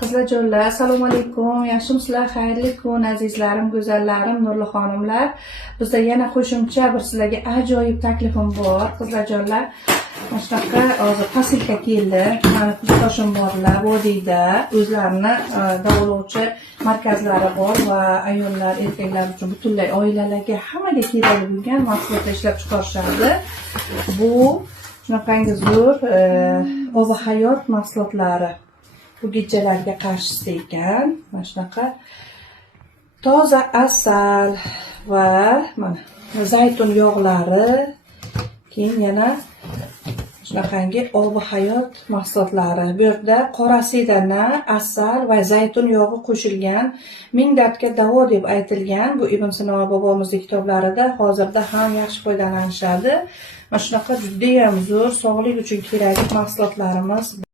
Qizlarjonlar, assalomu alaykum. Yaxshimisizlar? Xayrli kun azizlarim, go'zallarim, nurli xonimlar. Bizda yana qo'shimcha bir sizlarga ajoyib taklifim bor. Qizlarjonlar, mana shunaqa hozir posilka keldi. Mani kursdoshim borlar vodiyda, o'zlarini davolovchi markazlari bor va ayollar, erkaklar uchun butunlay oilalarga hammaga kerak bo'lgan mahsulotlar ishlab chiqarishadi. Bu shunaqangi zo'r obi hayot mahsulotlari. Bu gijjalarga qarshisi ekan. Mana shunaqa toza asal va mana zaytun yog'lari, keyin yana shunaqangi obi hayot mahsulotlari. Bu yerda qora sidana, asal va zaytun yog'i qo'shilgan. 1000 dardga davo deb aytilgan. Bu Ibn Sino bobomizning kitoblarida hozirda ham yaxshi foydalanishadi. Mana shunaqa juda ham zo'r, sog'lik uchun kerakli mahsulotlarimiz